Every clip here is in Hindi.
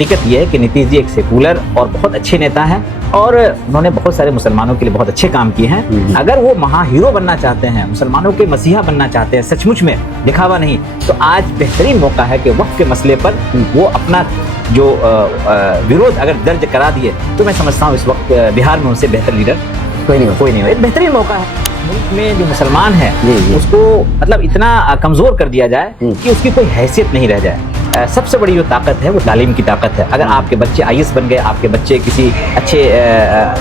हकीकत ये है कि नीतीश जी एक सेकुलर और बहुत अच्छे नेता हैं और उन्होंने बहुत सारे मुसलमानों के लिए बहुत अच्छे काम किए हैं। अगर वो महा हीरो बनना चाहते हैं, मुसलमानों के मसीहा बनना चाहते हैं सचमुच में, दिखावा नहीं, तो आज बेहतरीन मौका है कि वक्त के मसले पर वो अपना जो विरोध अगर दर्ज करा दिए तो मैं समझता हूँ इस वक्त बिहार में उनसे बेहतर लीडर कोई नहीं हो। एक बेहतरीन मौका है। मुल्क में जो मुसलमान है उसको मतलब इतना कमजोर कर दिया जाए कि उसकी कोई हैसियत नहीं रह जाए। सबसे बड़ी जो ताकत है वो तालीम की ताकत है। अगर आपके बच्चे आईएएस बन गए, आपके बच्चे किसी अच्छे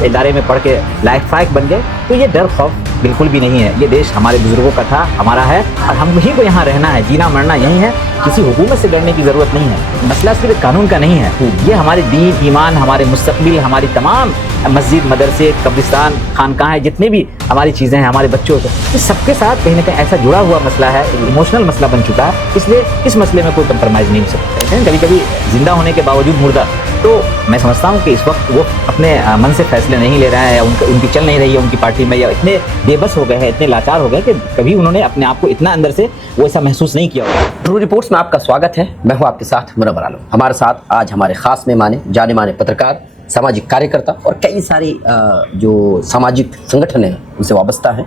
इदारे में पढ़ के लायक फायक बन गए, तो ये डर खौफ बिल्कुल भी नहीं है। ये देश हमारे बुजुर्गों का था, हमारा है और हम ही को यहाँ रहना है, जीना मरना यही है। किसी हुकूमत से डरने की ज़रूरत नहीं है। मसला सिर्फ कानून का नहीं है, ये हमारे दीन ईमान, हमारे मुस्तकबिल, हमारी तमाम मस्जिद मदरसे कब्रिस्तान खानकाहें जितने भी हमारी चीज़ें हैं, हमारे बच्चों को, इस सबके साथ कहीं ना कहीं ऐसा जुड़ा हुआ मसला है, इमोशनल मसला बन चुका है। इसलिए इस मसले में कोई कंप्रोमाइज़ नहीं हो सकता। कभी कभी जिंदा होने के बावजूद मुर्दा, तो मैं समझता हूँ कि इस वक्त वो अपने मन से फैसले नहीं ले रहा है या उनकी चल नहीं रही है उनकी पार्टी में, या इतने बेबस हो गए हैं, इतने लाचार हो गए कि कभी उन्होंने अपने आप को इतना अंदर से वो ऐसा महसूस नहीं किया होगा। ट्रू रिपोर्ट्स में आपका स्वागत है। मैं हूँ आपके साथ मुनव्वर आलम। हमारे साथ आज हमारे खास मेहमान जाने माने पत्रकार, सामाजिक कार्यकर्ता और कई सारी जो सामाजिक संगठन है उनसे वाबस्ता है,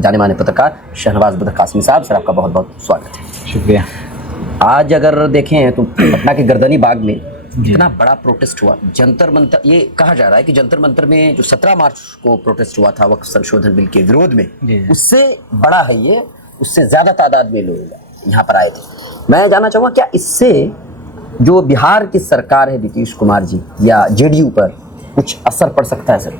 जाने माने पत्रकार शहनवाज बदर कासमी साहब। सर आपका बहुत बहुत स्वागत है। शुक्रिया। आज अगर देखें तो पटना के गर्दनी बाग में इतना बड़ा प्रोटेस्ट हुआ, जंतर मंतर, ये कहा जा रहा है कि जंतर मंतर में जो 17 मार्च को प्रोटेस्ट हुआ था वक्फ संशोधन बिल के विरोध में, उससे बड़ा है ये, उससे ज्यादा तादाद में लोग यहाँ पर आए थे। मैं जानना चाहूँगा क्या इससे जो बिहार की सरकार है नीतीश कुमार जी या जेडीयू पर कुछ असर पड़ सकता है? सर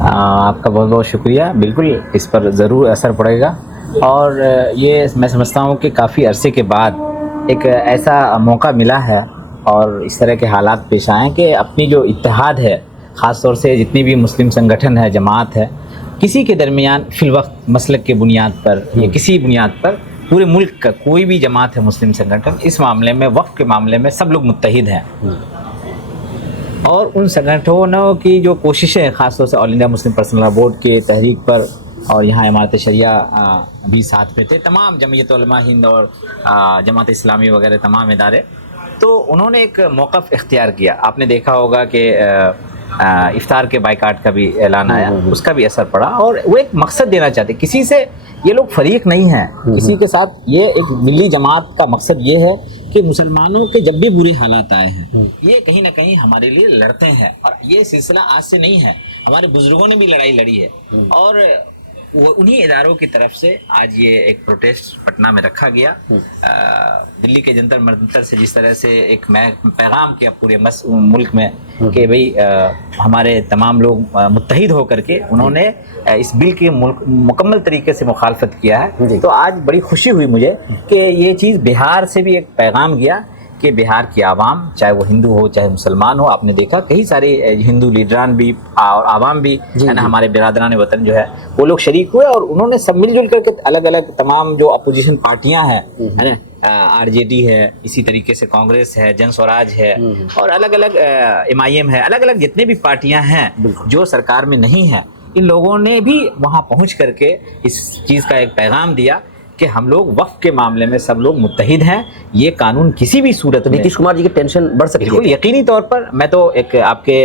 आपका बहुत बहुत शुक्रिया। बिल्कुल इस पर ज़रूर असर पड़ेगा और ये मैं समझता हूँ कि काफ़ी अरसे के बाद एक ऐसा मौका मिला है और इस तरह के हालात पेश आए कि अपनी जो इत्तेहाद है, ख़ास तौर से जितनी भी मुस्लिम संगठन है, जमात है, किसी के दरमियान फिलवक्त मसलक के बुनियाद पर या किसी बुनियाद पर पूरे मुल्क का कोई भी जमात है, मुस्लिम संगठन, इस मामले में वक्फ के मामले में सब लोग मुत्तहिद हैं। और उन संगठनों की जो कोशिशें, ख़ासतौर से all India Muslim personal law board के तहरीक पर और यहाँ इमारत शरिया भी साथ में थे, तमाम जमीयत उलमा हिंद और जमात इस्लामी वगैरह तमाम इदारे, तो उन्होंने एक मौक़िफ़ इख्तियार किया। आपने देखा होगा कि इफ्तार के बाइकाट का भी ऐलान आया, उसका भी असर पड़ा और वो एक मकसद देना चाहते। किसी से ये लोग फरीक नहीं हैं, किसी के साथ ये एक मिली जमात का मकसद ये है कि मुसलमानों के जब भी बुरे हालात आए हैं, ये कहीं ना कहीं हमारे लिए लड़ते हैं। और ये सिलसिला आज से नहीं है, हमारे बुजुर्गों ने भी लड़ाई लड़ी है और वो उन्हीं इदारों की तरफ से आज ये एक प्रोटेस्ट पटना में रखा गया। दिल्ली के जंतर मंतर से जिस तरह से एक पैगाम किया पूरे मुल्क में कि भाई हमारे तमाम लोग मुत्तहिद होकर के उन्होंने इस बिल की मुकम्मल तरीके से मुखालफत किया है। तो आज बड़ी खुशी हुई मुझे कि ये चीज़ बिहार से भी एक पैगाम गया कि बिहार की आवाम, चाहे वो हिंदू हो चाहे मुसलमान हो, आपने देखा कई सारे हिंदू लीडरान भी और आवाम भी है ना, हमारे बिरादरान वतन जो है वो लोग शरीक हुए और उन्होंने सब मिलजुल करके अलग अलग तमाम जो अपोजिशन पार्टियां हैं, है ना, आरजेडी है, इसी तरीके से कांग्रेस है, जन स्वराज है और अलग अलग एमआईएम है, अलग अलग जितने भी पार्टियां हैं जो सरकार में नहीं है, इन लोगों ने भी वहाँ पहुँच करके इस चीज़ का एक पैगाम दिया कि हम लोग वक्फ के मामले में सब लोग मुत्तहिद हैं। ये कानून किसी भी सूरत में, नीतीश कुमार जी की टेंशन बढ़ सकती है। बिल्कुल यकीनी तौर पर मैं तो एक आपके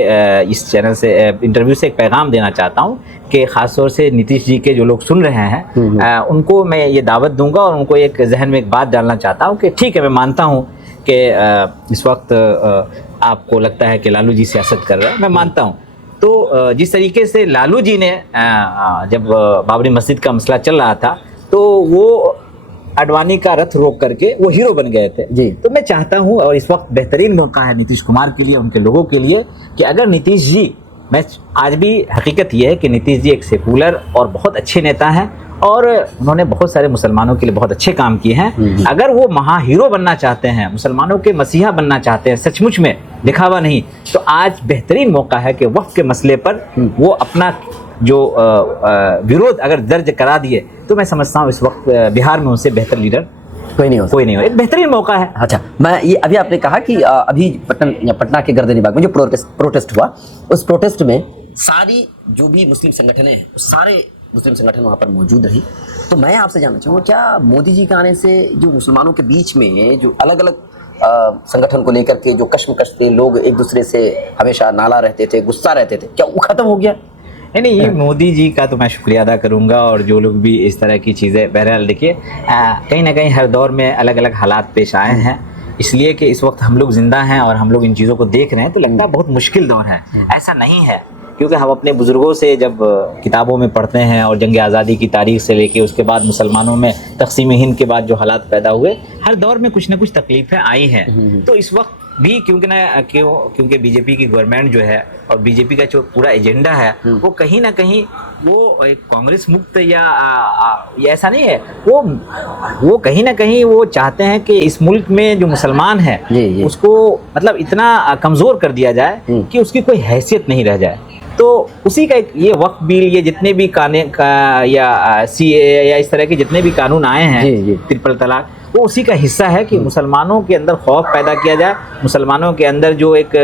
इस चैनल से इंटरव्यू से एक पैगाम देना चाहता हूँ कि ख़ास तौर से नीतीश जी के जो लोग सुन रहे हैं उनको मैं ये दावत दूंगा और उनको एक जहन में एक बात डालना चाहता हूँ कि ठीक है, मैं मानता हूँ कि इस वक्त आपको लगता है कि लालू जी सियासत कर रहे हैं, मैं मानता हूँ। तो जिस तरीके से लालू जी ने जब बाबरी मस्जिद का मसला चल रहा था तो वो अडवाणी का रथ रोक करके वो हीरो बन गए थे जी। तो मैं चाहता हूं और इस वक्त बेहतरीन मौका है नीतीश कुमार के लिए, उनके लोगों के लिए, कि अगर नीतीश जी, मैं आज भी हकीकत ये है कि नीतीश जी एक सेकुलर और बहुत अच्छे नेता हैं और उन्होंने बहुत सारे मुसलमानों के लिए बहुत अच्छे काम किए हैं। अगर वो महा हीरो बनना चाहते हैं, मुसलमानों के मसीहा बनना चाहते हैं सचमुच में, दिखावा नहीं, तो आज बेहतरीन मौका है कि वक्फ के मसले पर वो अपना जो विरोध अगर दर्ज करा दिए तो मैं समझता हूँ इस वक्त बिहार में उनसे बेहतर लीडर कोई नहीं हो। एक बेहतरीन मौका है। अच्छा, मैं ये अभी आपने कहा कि अभी पटना के गर्दनी बाग में जो प्रोटेस्ट हुआ, उस प्रोटेस्ट में सारी जो भी मुस्लिम संगठनें हैं, सारे मुस्लिम संगठन वहाँ पर मौजूद रही। तो मैं आपसे जानना चाहूँगा क्या मोदी जी के आने से जो मुसलमानों के बीच में जो अलग अलग संगठन को लेकर के जो कश्मकश थे, लोग एक दूसरे से हमेशा नाला रहते थे, गुस्सा रहते थे, क्या वो खत्म हो गया? नहीं, ये मोदी जी का तो मैं शुक्रिया अदा करूंगा, और जो लोग भी इस तरह की चीज़ें, बहरहाल देखिए कहीं ना कहीं हर दौर में अलग अलग हालात पेश आए हैं, इसलिए कि इस वक्त हम लोग जिंदा हैं और हम लोग इन चीज़ों को देख रहे हैं, तो लगता है बहुत मुश्किल दौर है। ऐसा नहीं है, क्योंकि हम अपने बुज़ुर्गों से जब किताबों में पढ़ते हैं और जंग आज़ादी की तारीख से लेके उसके बाद मुसलमानों में तक़सीम हिंद के बाद जो हालात पैदा हुए, हर दौर में कुछ ना कुछ तकलीफ़ें आई हैं। तो इस वक्त भी क्योंकि बीजेपी की गवर्नमेंट जो है और बीजेपी का जो पूरा एजेंडा है वो कहीं ना कहीं वो एक कांग्रेस मुक्त या ऐसा नहीं है, वो कहीं ना कहीं वो चाहते हैं कि इस मुल्क में जो मुसलमान है उसको मतलब इतना कमज़ोर कर दिया जाए कि उसकी कोई हैसियत नहीं रह जाए। तो उसी का एक ये वक्फ बिल, ये जितने भी या CAA या इस तरह के जितने भी कानून आए हैं, ट्रिपल तलाक, वो उसी का हिस्सा है कि मुसलमानों के अंदर खौफ पैदा किया जाए, मुसलमानों के अंदर जो एक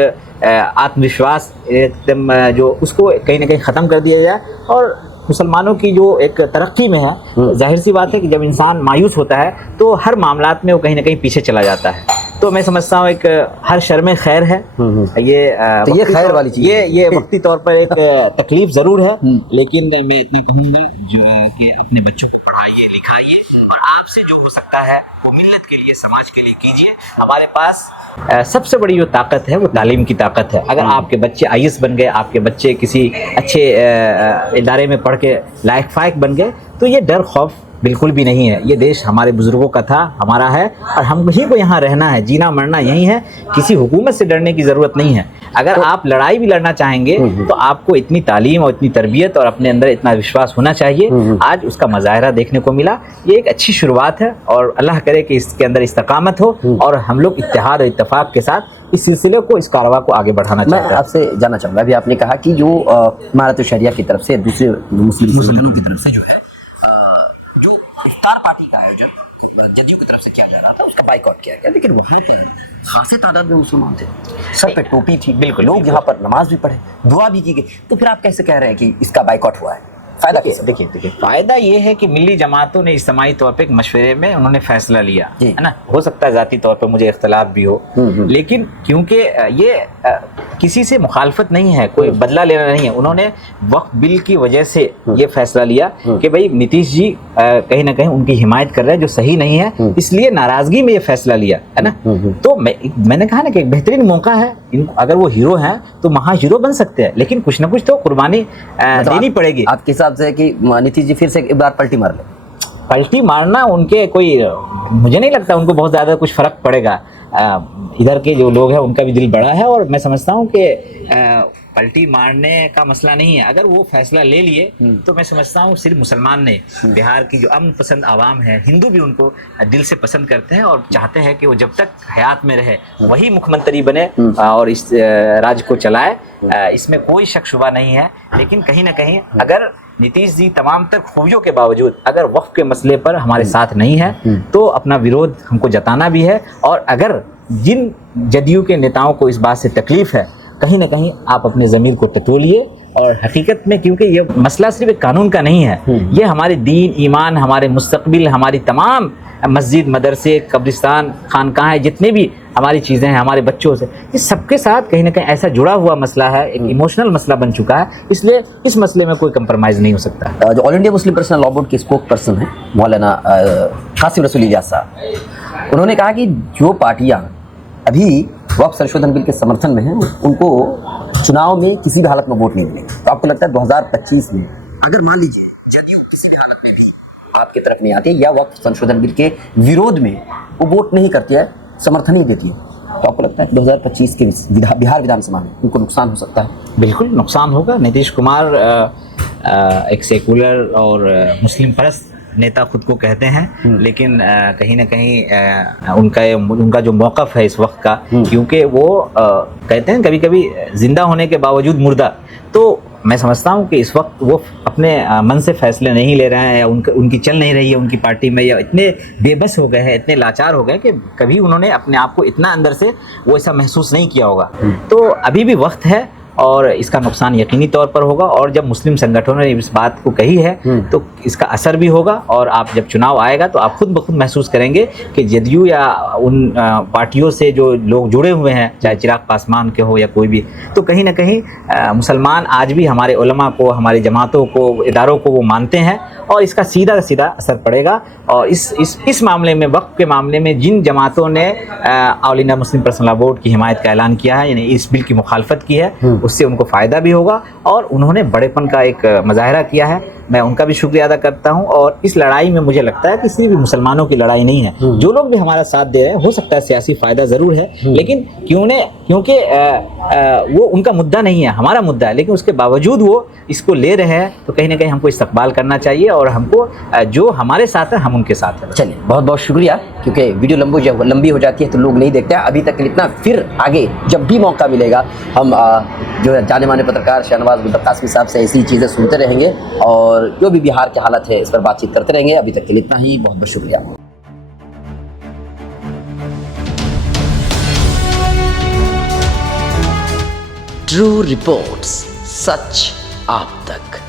आत्मविश्वास एकदम जो उसको कहीं ना कहीं ख़त्म कर दिया जाए, और मुसलमानों की जो एक तरक्की में है, जाहिर सी बात है कि जब इंसान मायूस होता है तो हर मामलात में वो कहीं ना कहीं पीछे चला जाता है। तो मैं समझता हूँ एक हर शर में खैर है, ये खैर वाली चीज़, ये वक्ती तौर पर एक तकलीफ ज़रूर है, लेकिन मैं इतना कहूँगा जो कि अपने बच्चों को पढ़ाइए लिखाइए, और आपसे जो हो सकता है वो मिल्लत के लिए, समाज के लिए कीजिए। हमारे पास सबसे बड़ी जो ताकत है वो तालीम की ताकत है। अगर आपके बच्चे IAS बन गए, आपके बच्चे किसी अच्छे इदारे में पढ़ के लायक फायक बन गए, तो ये डर खौफ बिल्कुल भी नहीं है। ये देश हमारे बुजुर्गों का था, हमारा है, और हम ही को यहाँ रहना है, जीना मरना यही है। किसी हुकूमत से डरने की ज़रूरत नहीं है। अगर आप लड़ाई भी लड़ना चाहेंगे तो आपको इतनी तालीम और इतनी तरबियत और अपने अंदर इतना विश्वास होना चाहिए। आज उसका मुजाहरा देखने को मिला, ये एक अच्छी शुरुआत है, और अल्लाह करे कि इसके अंदर इस्तकामत हो और हम लोग इत्तेहाद और इत्तेफाक के साथ इस सिलसिले को, इस कारवा को आगे बढ़ाना चाहते हैं। मैं आपसे जानना चाहूँगा, अभी आपने कहा कि जो इमारत शरिया की तरफ से, दूसरे मुस्लिमों की तरफ से जो है जो इफ्तार पार्टी का आयोजन जदयू की तरफ से किया जा रहा था, उसका बाइकआउट किया गया, लेकिन वहाँ पर खासी तादाद में मुसलमान थे, सर पे टोपी थी, बिल्कुल लोग यहाँ पर नमाज भी पढ़े, दुआ भी की गई, तो फिर आप कैसे कह रहे हैं कि इसका बाइकआउट हुआ है? फायदा कैसे? देखिए फ़ायदा ये है कि मिली जमातों ने इज्तिमाई तौर पे एक मशवरे में उन्होंने फैसला लिया, है ना। हो सकता है ज़ाती तौर पे मुझे इख्तलाफ भी हो, लेकिन क्योंकि ये किसी से मुखालफत नहीं है, कोई बदला लेना नहीं है, उन्होंने वक्फ बिल की वजह से ये फैसला लिया कि भाई नीतीश जी कहीं ना कहीं उनकी हिमायत कर रहे हैं जो सही नहीं है, इसलिए नाराज़गी में ये फैसला लिया, है ना। तो मैंने कहा ना कि एक बेहतरीन मौका है, अगर वो हीरो हैं तो महा हीरो बन सकते हैं, लेकिन कुछ ना कुछ तो कुर्बानी देनी पड़ेगी। आपके हिसाब से कि नीतीश जी फिर से एक बार पलटी मार ले? पलटी मारना उनके कोई, मुझे नहीं लगता उनको बहुत ज़्यादा कुछ फ़र्क पड़ेगा। इधर के जो लोग हैं उनका भी दिल बड़ा है, और मैं समझता हूँ कि पलटी मारने का मसला नहीं है। अगर वो फैसला ले लिए तो मैं समझता हूँ सिर्फ मुसलमान नहीं, बिहार की जो अमन पसंद आवाम है, हिंदू भी उनको दिल से पसंद करते हैं और चाहते हैं कि वो जब तक हयात में रहे वही मुख्यमंत्री बने और इस राज्य को चलाए, इसमें कोई शक शुबा नहीं है। लेकिन कहीं ना कहीं अगर नीतीश जी तमाम तर खूबियों के बावजूद अगर वक्फ के मसले पर हमारे साथ नहीं है तो अपना विरोध हमको जताना भी है। और अगर जिन जदयू के नेताओं को इस बात से तकलीफ है, कहीं ना कहीं आप अपने ज़मीर को टटोलिए। और हकीकत में क्योंकि ये मसला सिर्फ एक कानून का नहीं है, ये हमारे दीन, ईमान, हमारे मुस्तकबिल, हमारी तमाम मस्जिद, मदरसे, कब्रिस्तान, खानकाहें, जितने भी हमारी चीज़ें हैं, हमारे बच्चों से, ये सबके साथ कहीं ना कहीं ऐसा जुड़ा हुआ मसला है, एक इमोशनल मसला बन चुका है। इसलिए इस मसले में कोई कंप्रोमाइज़ नहीं हो सकता। जो all India Muslim personal law board के स्पोक पर्सन हैं मौलाना कासिम रसूल इजाज़ साहब, उन्होंने कहा कि जो पार्टियाँ अभी वक्फ संशोधन बिल के समर्थन में हैं उनको चुनाव में किसी भी हालत में वोट नहीं मिलेगा। तो आपको लगता है 2025 में अगर मान लीजिए जदयू किसी भी हालत में भी आपकी तरफ नहीं आती है या वक्फ संशोधन बिल के विरोध में वो वोट नहीं करती है, समर्थन नहीं देती है, तो आपको लगता है 2025 के बिहार विधानसभा में उनको नुकसान हो सकता है? बिल्कुल नुकसान होगा। नीतीश कुमार एक सेकुलर और मुस्लिम परस्त नेता खुद को कहते हैं, लेकिन कहीं ना कहीं उनका जो मौक़िफ़ है इस वक्त का, क्योंकि वो कहते हैं कभी कभी ज़िंदा होने के बावजूद मुर्दा, तो मैं समझता हूँ कि इस वक्त वो अपने मन से फैसले नहीं ले रहे हैं या उनकी चल नहीं रही है उनकी पार्टी में, या इतने बेबस हो गए हैं, इतने लाचार हो गए कि कभी उन्होंने अपने आप को इतना अंदर से वो ऐसा महसूस नहीं किया होगा। तो अभी भी वक्त है और इसका नुकसान यकीनी तौर पर होगा। और जब मुस्लिम संगठनों ने इस बात को कही है तो इसका असर भी होगा। और आप जब चुनाव आएगा तो आप खुद ब खुद महसूस करेंगे कि जदयू या उन पार्टियों से जो लोग जुड़े हुए हैं, चाहे चिराग पासवान के हो या कोई भी, तो कहीं ना कहीं मुसलमान आज भी हमारे उलमा को, हमारी जमातों को, इदारों को वो मानते हैं और इसका सीधा सीधा असर पड़ेगा। और इस मामले में, वक्फ के मामले में, जिन जमातों ने all India Muslim personal law board की हिमायत का ऐलान किया है, यानी इस बिल की मुखालफत की है, उससे उनको फ़ायदा भी होगा और उन्होंने बड़ेपन का एक मुजाहरा किया है। मैं उनका भी शुक्रिया अदा करता हूं। और इस लड़ाई में मुझे लगता है कि सिर्फ मुसलमानों की लड़ाई नहीं है, जो लोग भी हमारा साथ दे रहे हैं, हो सकता है सियासी फ़ायदा ज़रूर है, लेकिन क्योंकि वो उनका मुद्दा नहीं है, हमारा मुद्दा है, लेकिन उसके बावजूद वो इसको ले रहे हैं, तो कहीं ना कहीं हमको इस्तकबाल करना चाहिए और हमको जो हमारे साथ है हम उनके साथ हैं। चलिए, बहुत बहुत शुक्रिया, क्योंकि वीडियो लंबी हो जाती है तो लोग नहीं देखते हैं अभी तक इतना। फिर आगे जब भी मौका मिलेगा हम जो है जाने माने पत्रकार शहनवाज गुलतर कासमी साहब से ऐसी चीज़ें सुनते रहेंगे और जो भी बिहार की हालत है इस पर बातचीत करते रहेंगे। अभी तक के लिए इतना ही, बहुत बहुत शुक्रिया। ट्रू रिपोर्ट्स, सच आप तक।